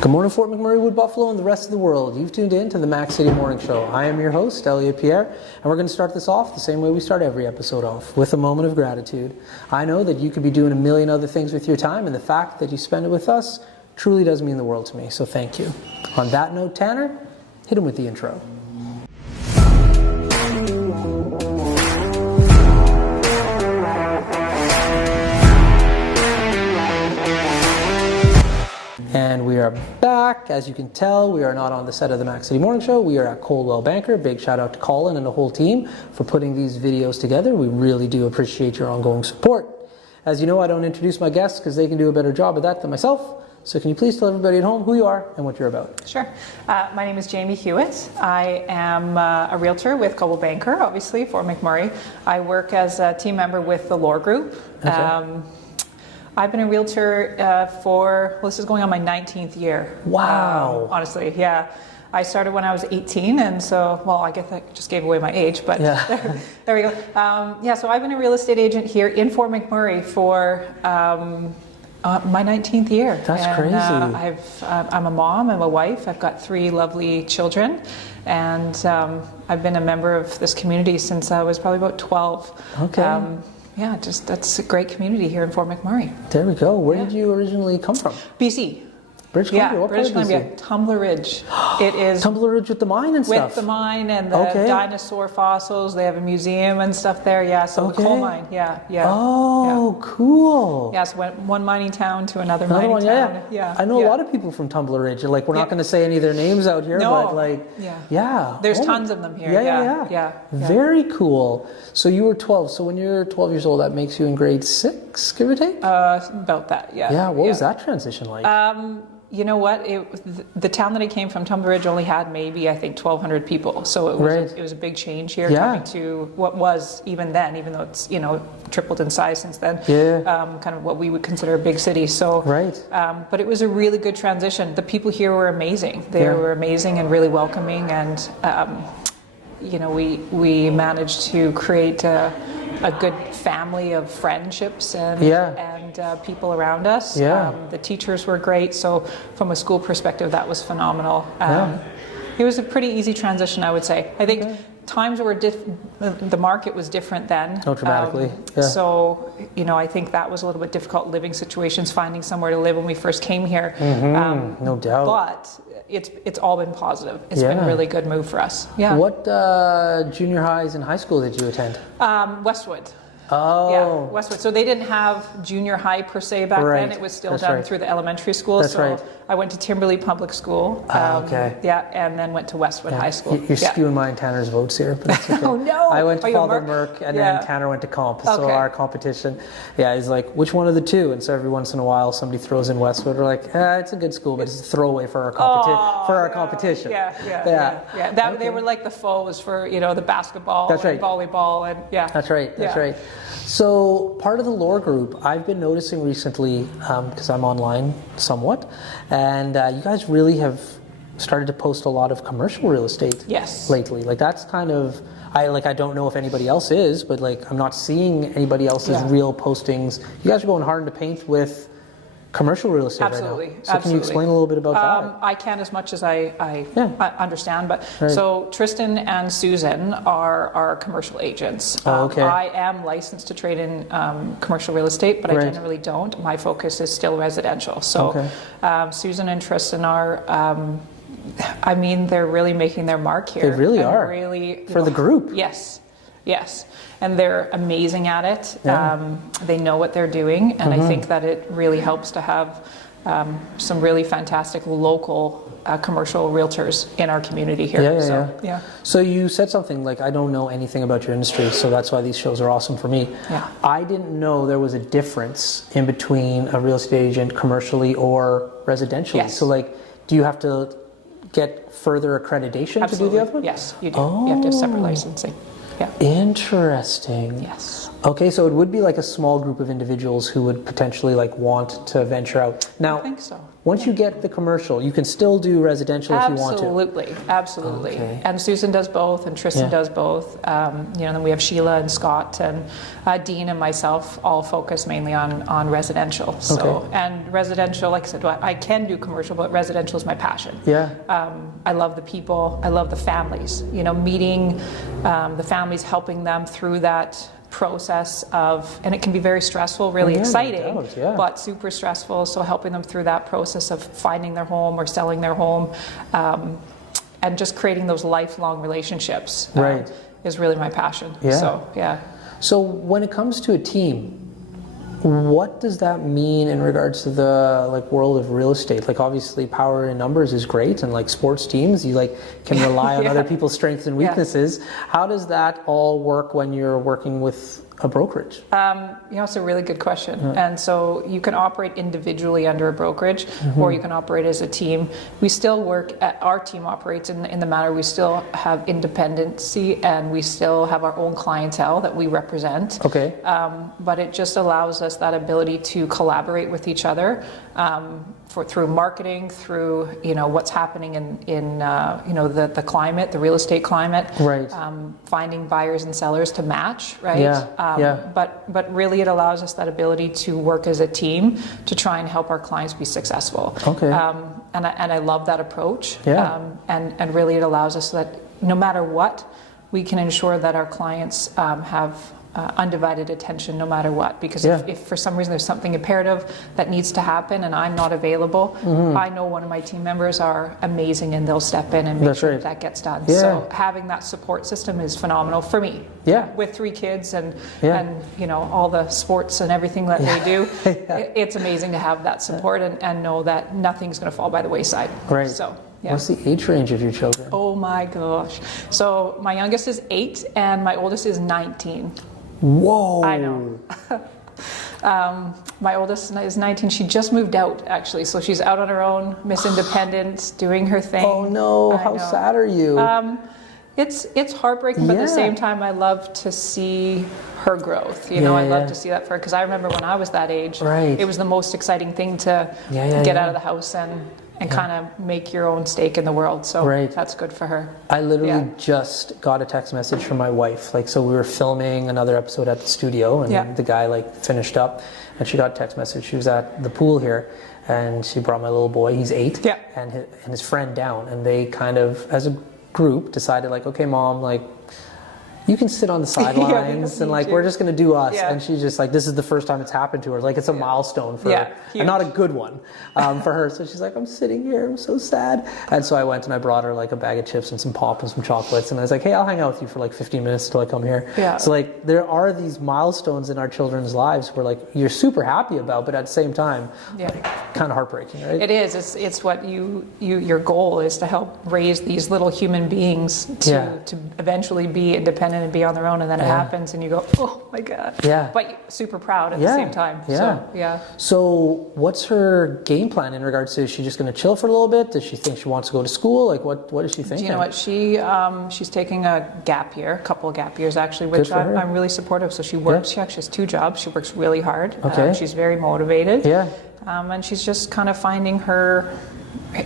Good morning, Fort McMurray, Wood Buffalo, and the rest of the world. You've tuned in to the Mac City Morning Show. I am your host, Elliot Pierre, and we're going to start this off the same way we start every episode off, with a moment of gratitude. I know that you could be doing a million other things with your time, and the fact that you spend it with us truly does mean the world to me, so thank you. On that note, Tanner, hit him with the intro. And we are back. As you can tell, we are not on the set of the Mac City Morning Show. We are at Coldwell Banker. Big shout out to Colin and the whole team for putting these videos together. We really do appreciate your ongoing support. As you know, I don't introduce my guests because they can do a better job of that than myself. So can you please tell everybody at home who you are and what you're about? Sure. My name is Jamie Hewat. I am a realtor with Coldwell Banker, obviously, Fort McMurray. I work as a team member with the Lore Group. Okay. I've been a realtor this is going on my 19th year. Wow. Honestly, yeah. I started when I was 18, and so, well, I guess I just gave away my age, but yeah. there we go. So I've been a real estate agent here in Fort McMurray for my 19th year. That's crazy. I'm a mom, I'm a wife, I've got 3 lovely children, and I've been a member of this community since I was probably about 12. Okay. That's a great community here in Fort McMurray. There we go. Where did you originally come from? BC. British Columbia? Yeah, what British part of Columbia. BC? Tumbler Ridge. It is Tumbler Ridge with the mine and stuff? With the mine and the dinosaur fossils. They have a museum and stuff there. Yeah, so the coal mine. Yeah. Oh, yeah. Cool. Yeah, so went one mining town to another mining town. Yeah. I know a lot of people from Tumbler Ridge. Like, we're not going to say any of their names out here, but like, yeah. There's tons of them here. Yeah. Very cool. So you were 12. So when you're 12 years old, that makes you in grade 6, give or take? About that, yeah. Yeah, what was that transition like? You know what? The town that I came from, Tumbler Ridge, only had maybe, I think, 1,200 people. So it was a big change here coming to what was, even then, even though it's, tripled in size since then, kind of what we would consider a big city. So, but it was a really good transition. The people here were amazing. They were amazing and really welcoming. And, we managed to create a good family of friendships and people around us. The teachers were great, so from a school perspective, that was phenomenal. It was a pretty easy transition, I would say. I think times were the market was different then. Oh, dramatically. So, I think that was a little bit difficult living situations, finding somewhere to live when we first came here. No doubt. But it's all been positive. It's been a really good move for us. Yeah. What junior highs and high school did you attend? Westwood. Oh. Yeah, Westwood. So they didn't have junior high per se back then. It was still done through the elementary school. I went to Timberley Public School. Yeah, and then went to Westwood High School. You're skewing mine Tanner's votes here, but it's okay. Oh no! I went to Father Merck, and then Tanner went to comp. So our competition, he's like, which one of the two? And so every once in a while, somebody throws in Westwood. We're like, it's a good school, but it's a throwaway for our competition. Yeah. They were like the foes for the basketball, and volleyball, and That's right. So part of the Lore Group, I've been noticing recently, because I'm online somewhat, and you guys really have started to post a lot of commercial real estate lately. Like, that's kind of, I don't know if anybody else is, but I'm not seeing anybody else's real postings. You guys are going hard into paint with commercicial real estate right now. So can you explain a little bit about that? I can, as much as I understand. But so Tristan and Susan are our commercial agents. I am licensed to trade in commercial real estate, but I generally don't. My focus is still residential. So Susan and Tristan are, they're really making their mark here. They really are. Really, for the group. Yes, and they're amazing at it. They know what they're doing, and I think that it really helps to have some really fantastic local commercial realtors in our community here. So you said something like, I don't know anything about your industry, so that's why these shows are awesome for me. I didn't know there was a difference in between a real estate agent commercially or residentially. So do you have to get further accreditation to do the other one? Yes, you do. You have to have separate licensing. Interesting. Yes. Okay, so it would be like a small group of individuals who would potentially want to venture out. Now, I think so. Once you get the commercial, you can still do residential if you want to. Absolutely. Okay. And Susan does both, and Tristan does both. Then we have Sheila and Scott and Dean and myself all focus mainly on residential. So and residential, like I said, I can do commercial, but residential is my passion. Yeah. I love the people. I love the families. Meeting the families, helping them through that process of, and it can be very stressful, really exciting, no doubt, but super stressful. So helping them through that process of finding their home or selling their home, and just creating those lifelong relationships is really my passion. So when it comes to a team, what does that mean in regards to the world of real estate? Obviously power in numbers is great, and sports teams, you can rely on other people's strengths and weaknesses. How does that all work when you're working with a brokerage? It's a really good question. And so you can operate individually under a brokerage, or you can operate as a team. We still our team operates in the manner we still have independency, and we still have our own clientele that we represent. Okay. But it just allows us that ability to collaborate with each other, through marketing, through what's happening in the climate, the real estate climate, right? Finding buyers and sellers to match, right? But really, it allows us that ability to work as a team to try and help our clients be successful. Okay. And I love that approach. And really, it allows us that no matter what, we can ensure that our clients have undivided attention no matter what, because if for some reason there's something imperative that needs to happen and I'm not available, I know one of my team members are amazing and they'll step in and make sure that gets done. So having that support system is phenomenal for me. With 3 kids and all the sports and everything that they do, it's amazing to have that support and know that nothing's going to fall by the wayside. Right. So what's the age range of your children? Oh my gosh. So my youngest is 8 and my oldest is 19. Whoa. I know. My oldest is 19. She just moved out, actually. So she's out on her own, Miss Independent, doing her thing. Oh no, how sad are you? It's heartbreaking, but at the same time, I love to see her growth. I love to see that for her, because I remember when I was that age, it was the most exciting thing to get out of the house and kind of make your own stake in the world. So that's good for her. I literally just got a text message from my wife. So we were filming another episode at the studio, and the guy finished up, and she got a text message. She was at the pool here, and she brought my little boy, he's 8, and his friend down, and they kind of, as a group, decided okay, Mom, you can sit on the sidelines and we're just going to do us. And she's just this is the first time it's happened to her. It's a milestone for her, and not a good one for her. So she's I'm sitting here, I'm so sad. And so I went and I brought her a bag of chips and some pop and some chocolates, and I was hey, I'll hang out with you for 15 minutes till I come here. So there are these milestones in our children's lives where you're super happy about, but at the same time, kind of heartbreaking, right? It is. It's what your goal is, to help raise these little human beings to eventually be independent and be on their own, and then it happens and you go, oh my God. But you're super proud at the same time. So what's her game plan in regards to, is she just going to chill for a little bit? Does she think she wants to go to school? What is she thinking? Do you know what? She's taking a gap year, a couple of gap years actually, which I'm really supportive. So she works, she actually has 2 jobs. She works really hard. She's very motivated. And she's just kind of finding her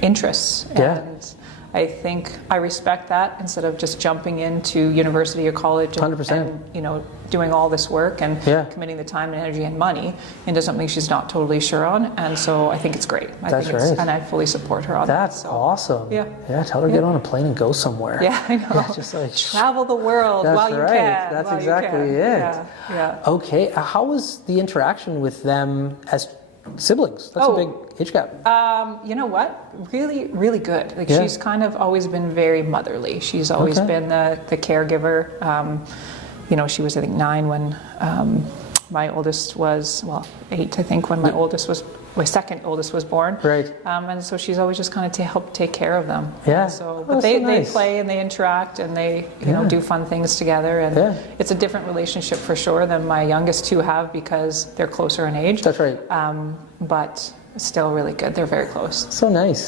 interests. And I think I respect that, instead of just jumping into university or college and 100%. Doing all this work and committing the time and energy and money into something she's not totally sure on. And so I think it's great. And I fully support her on that. That's awesome. Tell her to get on a plane and go somewhere. I know. Just travel the world while you can. That's exactly it. Okay, how was the interaction with them as siblings? That's a big age gap. You know what? Really, really good. She's kind of always been very motherly. She's always been the caregiver. She was, I think, 9 when my oldest was, 8, I think, when my second oldest was born. And so she's always just kind of to help take care of them. But they play and they interact and they do fun things together, and it's a different relationship for sure than my youngest 2 have, because they're closer in age. That's right. But still really good. They're very close. So nice.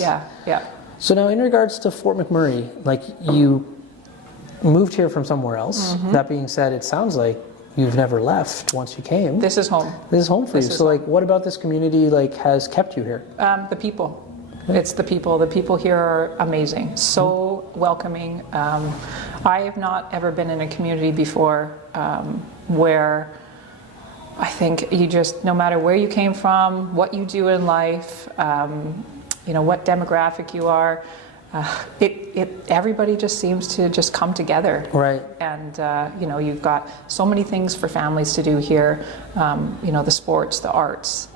So now, in regards to Fort McMurray, you moved here from somewhere else. That being said, it sounds like you've never left once you came. This is home. This is home for you. So what about this community has kept you here? The people. It's the people. The people here are amazing, so welcoming. I have not ever been in a community before where I think you just, no matter where you came from, what you do in life, what demographic you are, everybody just seems to just come together. Right. And you've got so many things for families to do here. The sports, the arts.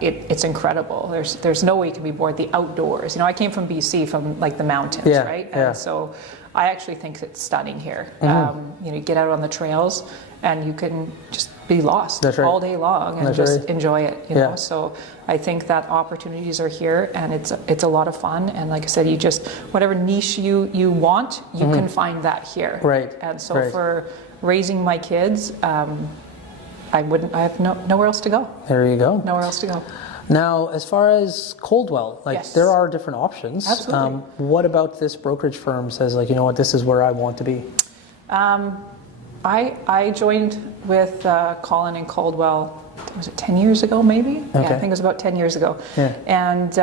It's incredible. There's no way you can be bored. The outdoors. I came from BC, from like the mountains, right? Yeah. And so I actually think it's stunning here. You get out on the trails and you can just be lost all day long and just enjoy it. You know. So I think that opportunities are here, and it's a lot of fun. And like I said, you just, whatever niche you want, you can find that here. Right. And so for raising my kids, I have nowhere else to go. There you go. Nowhere else to go. Now, as far as Coldwell, there are different options. Absolutely. What about this brokerage firm says, like, you know what, this is where I want to be? I joined with Colin and Coldwell, was it 10 years ago maybe? Okay. Yeah, I think it was about 10 years ago. Yeah. And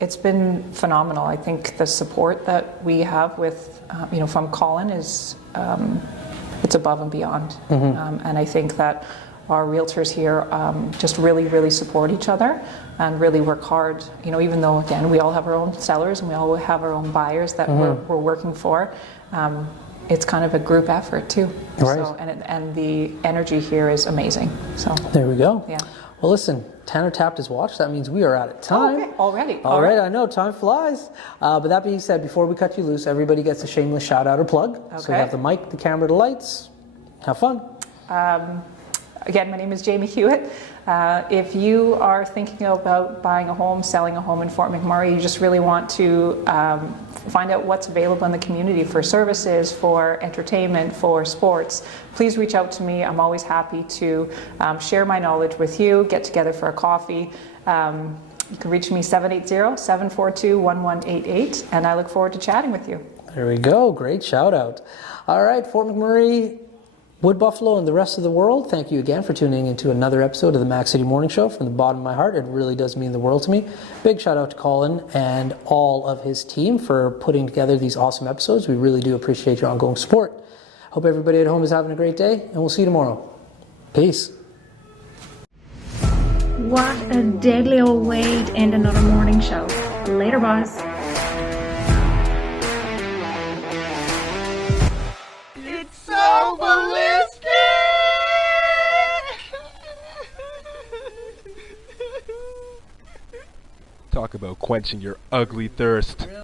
it's been phenomenal. I think the support that we have with, from Colin is, it's above and beyond. And I think that our realtors here just really, really support each other and really work hard. Even though, again, we all have our own sellers and we all have our own buyers that we're working for. It's kind of a group effort too. Right. So, and the energy here is amazing. So there we go. Yeah. Well, listen, Tanner tapped his watch. That means we are out of time. Okay. Already. All right. I know, time flies. But that being said, before we cut you loose, everybody gets a shameless shout out or plug. Okay. So you have the mic, the camera, the lights. Have fun. Again, my name is Jamie Hewat. If you are thinking about buying a home, selling a home in Fort McMurray, you just really want to find out what's available in the community for services, for entertainment, for sports, please reach out to me. I'm always happy to share my knowledge with you, get together for a coffee. You can reach me 780-742-1188, and I look forward to chatting with you. There we go. Great shout out. All right, Fort McMurray, Wood Buffalo, and the rest of the world, thank you again for tuning into another episode of the Mac City Morning Show. From the bottom of my heart, it really does mean the world to me. Big shout out to Colin and all of his team for putting together these awesome episodes. We really do appreciate your ongoing support. Hope everybody at home is having a great day, and we'll see you tomorrow. Peace. What a deadly old way to end another morning show. Later, boss. It's so ballistic! Talk about quenching your ugly thirst.